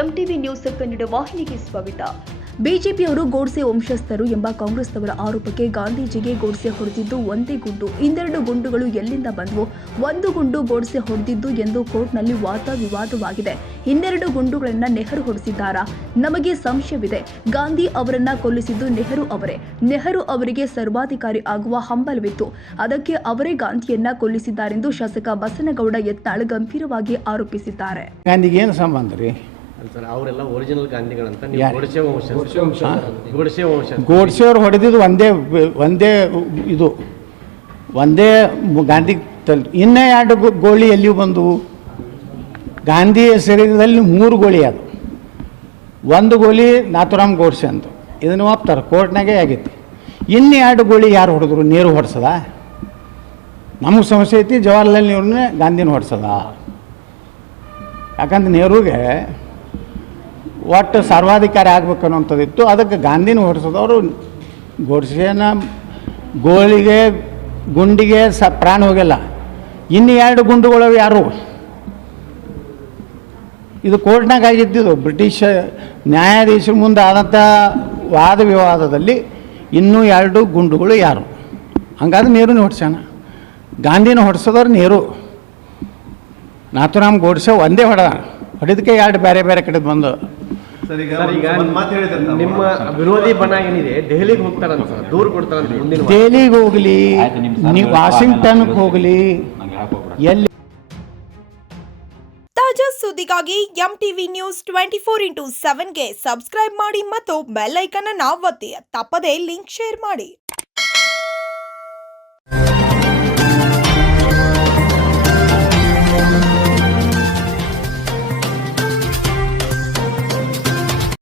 MTV news Kannada ವಾಹಿನಿಗೆ ಸ್ವಾಗತ. ಬಿಜೆಪಿಯವರು ಗೋಡ್ಸೆ ವಂಶಸ್ಥರು ಎಂಬ ಕಾಂಗ್ರೆಸ್ನವರ ಆರೋಪಕ್ಕೆ ಗಾಂಧೀಜಿಗೆ ಗೋಡ್ಸೆ ಹೊಡೆದಿದ್ದು ಒಂದೇ ಗುಂಡು, ಇನ್ನೆರಡು ಗುಂಡುಗಳು ಎಲ್ಲಿಂದ ಬಂದವು? ಒಂದು ಗುಂಡು ಗೋಡ್ಸೆ ಹೊಡೆದಿದ್ದು ಎಂದು ಕೋರ್ಟ್ನಲ್ಲಿ ವಾದ ವಿವಾದವಾಗಿದೆ. ಇನ್ನೆರಡು ಗುಂಡುಗಳನ್ನು ನೆಹರು ಹೊಡೆಸಿದ್ದಾರಾ? ನಮಗೆ ಸಂಶಯವಿದೆ. ಗಾಂಧಿ ಅವರನ್ನ ಕೊಲ್ಲಿಸಿದ್ದು ನೆಹರು ಅವರೇ. ನೆಹರು ಅವರಿಗೆ ಸರ್ವಾಧಿಕಾರಿ ಆಗುವ ಹಂಬಲವಿತ್ತು. ಅದಕ್ಕೆ ಅವರೇ ಗಾಂಧಿಯನ್ನ ಕೊಲ್ಲಿಸಿದ್ದಾರೆಂದು ಶಾಸಕ ಬಸನಗೌಡ ಯತ್ನಾಳ್ ಗಂಭೀರವಾಗಿ ಆರೋಪಿಸಿದ್ದಾರೆ. ಗಾಂಧಿಗೆ ಏನು ಸಂಬಂಧ ರೀ? ಸರ್ ಅವರೆಲ್ಲ ಒರಿಜಿನಲ್ ಗಾಂಧಿಗಳಂತ ನೀವು ಗೋಡ್ಸೆ ವಂಶ ಗೋಡ್ಸೆಯವ್ರು ಹೊಡೆದಿದ್ದು ಒಂದೇ ಗಾಂಧಿ ಇನ್ನೇ ಎರಡು ಗೋಳಿ ಎಲ್ಲಿಯೂ ಬಂದವು. ಗಾಂಧಿ ಶರೀರದಲ್ಲಿ 3 ಗೋಳಿ ಅದು. ಒಂದು ಗೋಲಿ ನಾಥುರಾಮ್ ಗೋಡ್ಸೆ ಅಂತ ಇದನ್ನು ಒಪ್ತಾರೆ, ಕೋರ್ಟ್ನಾಗೆ ಆಗೈತಿ. ಇನ್ನು 2 ಗೋಳಿ ಯಾರು ಹೊಡೆದ್ರು? ನೆಹರು ಹೊಡ್ಸದ? ನಮಗೆ ಸಮಸ್ಯೆ ಐತಿ, ಜವಾಹರ್ಲಾಲ್ ನೆಹರೂನೇ ಗಾಂಧಿನ ಹೊಡ್ಸದ. ಯಾಕಂದ್ರೆ ನೆಹರುಗೆ ಒಟ್ಟು ಸರ್ವಾಧಿಕಾರಿ ಆಗ್ಬೇಕು ಅನ್ನೋಂಥದ್ದಿತ್ತು. ಅದಕ್ಕೆ ಗಾಂಧಿನ ಹೊಡೆಸಿದವರು ಗೋಡ್ಸೆನ ಗುಂಡಿಗೆ ಪ್ರಾಣ ಹೋಗಿಲ್ಲ. ಇನ್ನು 2 ಗುಂಡುಗಳು ಯಾರು? ಇದು ಕೋರ್ಟ್ನಾಗ ಆಗಿದ್ದಿದ್ದು. ಬ್ರಿಟಿಷ್ ನ್ಯಾಯಾಧೀಶರ ಮುಂದೆ ಆದಂಥ ವಾದ ವಿವಾದದಲ್ಲಿ ಇನ್ನೂ 2 ಗುಂಡುಗಳು ಯಾರು? ಹಂಗಾದ್ರೆ ನೆಹರೂನ ಹೊಡ್ಸೋಣ. ಗಾಂಧಿನ ಹೊಡ್ಸೋದವ್ರು ನೆಹರು. ನಾಥುರಾಮ್ ಗೋಡ್ಸೆ ಒಂದೇ ಹೊಡೆದಕ್ಕೆ 2 ಬೇರೆ ಬೇರೆ ಕಡೆ ಬಂದು. ಸರ್ ಈಗ ನಿಮ್ಮ ವಿರೋಧಿ ಬಣ ಏನಿದೆ ದೆಹಲಿಗೆ ಹೋಗ್ತಾರಂತ, ದೂರು ಕೊಡ್ತಾರಂತ. ದೆಹಲಿಗೆ ಹೋಗಲಿ, ನೀವು ವಾಷಿಂಗ್ಟನ್ಗೆ ಹೋಗಲಿ, ಎಲ್ಲಿ. ತಾಜಾ ಸುದ್ದಿಗಾಗಿ ಎಂಟಿವಿ ನ್ಯೂಸ್ 24x7ಗೆ ಸಬ್ಸ್ಕ್ರೈಬ್ ಮಾಡಿ ಮತ್ತು ಬೆಲ್ ಐಕಾನ್ ಅನ್ನು ಒತ್ತಿ. ತಪ್ಪದೇ ಲಿಂಕ್ ಶೇರ್ ಮಾಡಿ.